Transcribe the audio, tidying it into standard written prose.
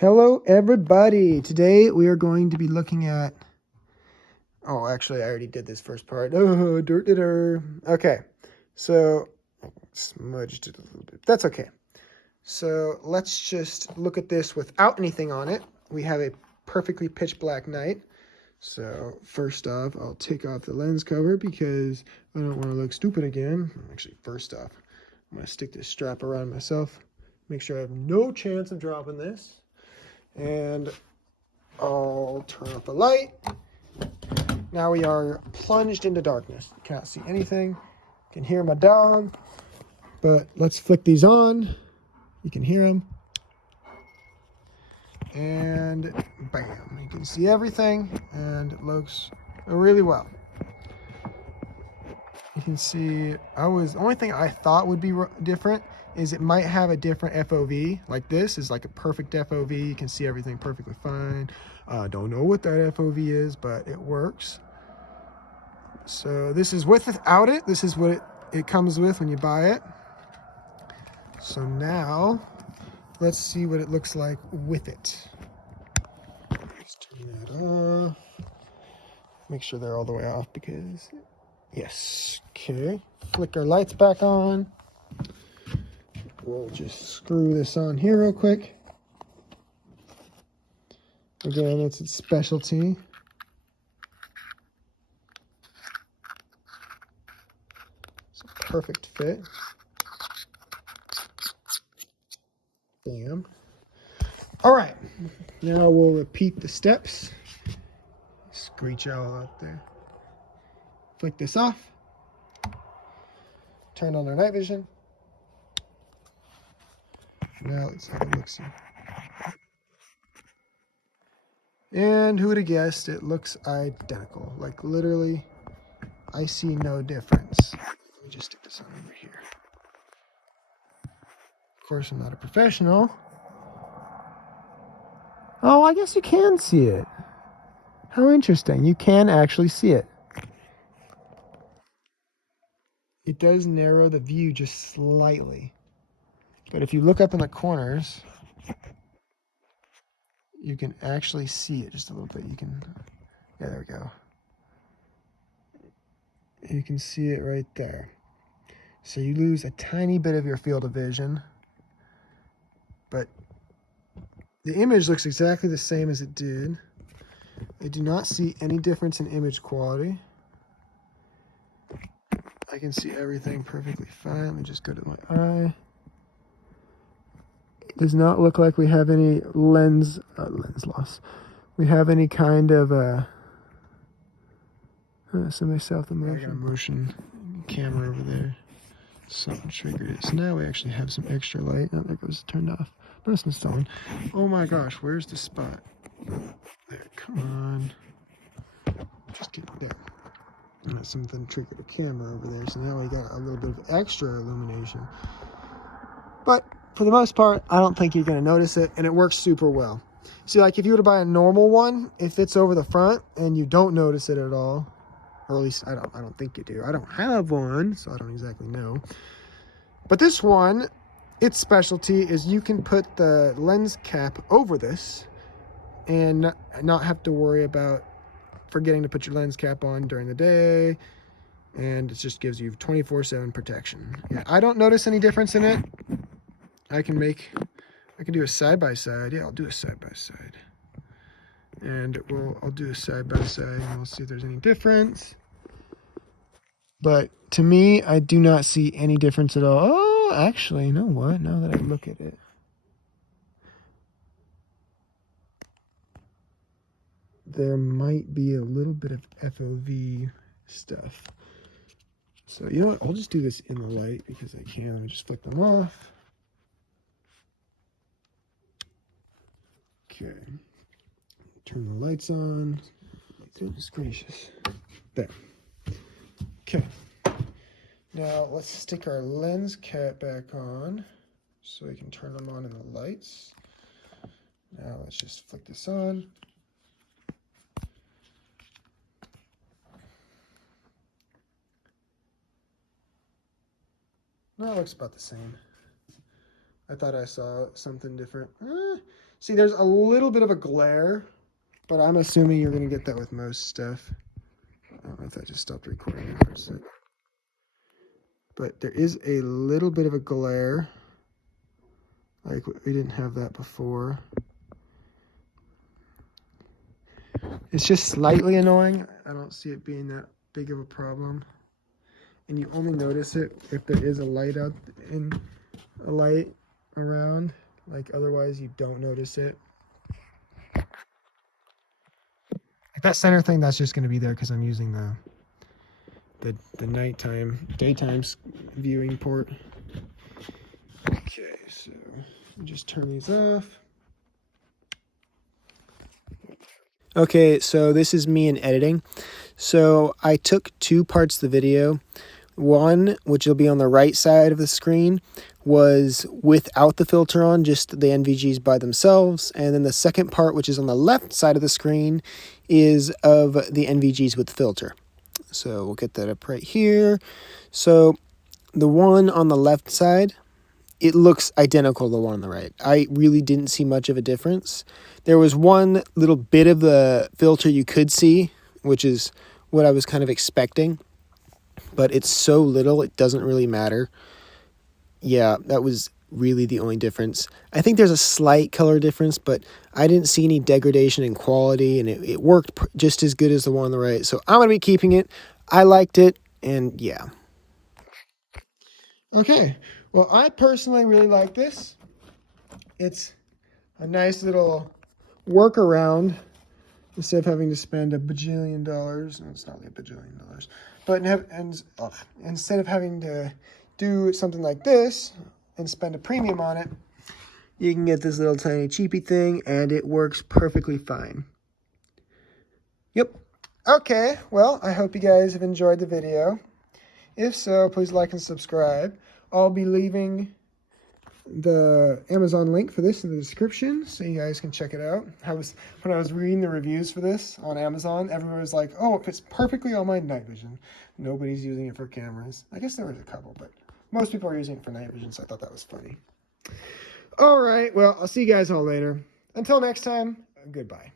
Hello everybody. Today we are going to be looking at, oh actually I already did this first part. Oh, dirt. Okay, so smudged it a little bit. That's okay. So let's just look at this without anything on it. We have a perfectly pitch black night. So first off, I'll take off the lens cover because I don't want to look stupid again. Actually, first off, I'm going to stick this strap around myself. Make sure I have no chance of dropping this. And I'll turn off the light. Now we are plunged into darkness. You cannot see anything. You can hear my dog. But let's flick these on. You can hear them. And bam. You can see everything. And it looks really well. You can see, the only thing I thought would be different is it might have a different FOV. Like this is like a perfect FOV. You can see everything perfectly fine. Don't know what that FOV is, but it works. So this is without it. This is what it comes with when you buy it. So now let's see what it looks like with it. Just turn that off. Make sure they're all the way off because, yes. Okay, flick our lights back on. We'll just screw this on here real quick. Again, it's its specialty. It's a perfect fit. Bam. All right, now we'll repeat the steps. Screech owl out there. Flick this off. Turn on our night vision. Now let's have a look-see. And who would have guessed it looks identical? Like literally, I see no difference. Let me just stick this on over here. Of course, I'm not a professional. Oh, I guess you can see it. How interesting. You can actually see it. It does narrow the view just slightly. But if you look up in the corners, you can actually see it just a little bit. You can, yeah, there we go. You can see it right there. So you lose a tiny bit of your field of vision, but the image looks exactly the same as it did. I do not see any difference in image quality. I can see everything perfectly fine. Let me just go to my eye. It does not look like we have any lens loss. We have any kind of somebody south of motion. I got a motion camera over there. Something triggered it. So now we actually have some extra light. Oh, there goes turned off. But it's still on. Oh my gosh, where's the spot? There, come on. Just get there. Something triggered a camera over there, so now we got a little bit of extra illumination. But for the most part, I don't think you're going to notice it, and it works super well. See, like if you were to buy a normal one, it fits over the front, and you don't notice it at all. Or at least I don't think you do. I don't have one, so I don't exactly know. But this one, its specialty is you can put the lens cap over this and not have to worry about forgetting to put your lens cap on during the day, and it just gives you 24/7 protection. Yeah, I don't notice any difference in it. I can do a side-by-side. Yeah, I'll do a side-by-side. And I'll do a side-by-side and we'll see if there's any difference. But to me, I do not see any difference at all. Oh, actually, you know what? Now that I look at it, there might be a little bit of FOV stuff. So, you know what? I'll just do this in the light because I can. Let me just flick them off. Okay. Turn the lights on. Goodness gracious. There. Okay. Now, let's stick our lens cap back on so we can turn them on in the lights. Now, let's just flick this on. No, it looks about the same. I thought I saw something different. See, there's a little bit of a glare, but I'm assuming you're going to get that with most stuff. I don't know if that just stopped recording for a second. But there is a little bit of a glare. Like, we didn't have that before. It's just slightly annoying. I don't see it being that big of a problem. And you only notice it if there is a light around. Like, otherwise you don't notice it. Like that center thing, that's just going to be there because I'm using the daytime viewing port. Okay, so just turn these off. Okay, so this is me in editing. So I took two parts of the video. One, which will be on the right side of the screen, was without the filter on, just the NVGs by themselves. And then the second part, which is on the left side of the screen, is of the NVGs with filter. So we'll get that up right here. So the one on the left side, it looks identical to the one on the right. I really didn't see much of a difference. There was one little bit of the filter you could see, which is what I was kind of expecting. But it's so little, it doesn't really matter. Yeah, that was really the only difference. I think there's a slight color difference, but I didn't see any degradation in quality, and it worked just as good as the one on the right. So I'm going to be keeping it. I liked it, and yeah. Okay, well, I personally really like this. It's a nice little workaround instead of having to spend $1 bajillion. No, it's not really $1 bajillion. But instead of having to do something like this and spend a premium on it, you can get this little tiny cheapy thing, and it works perfectly fine. Yep. Okay, well, I hope you guys have enjoyed the video. If so, please like and subscribe. I'll be leaving the Amazon link for this in the description so you guys can check it out. When I was reading the reviews for this on Amazon, everyone was like, oh, it fits perfectly on my night vision. Nobody's using it for cameras. I guess there was a couple, but most people are using it for night vision, so I thought that was funny. All right, well, I'll see you guys all later. Until next time, goodbye.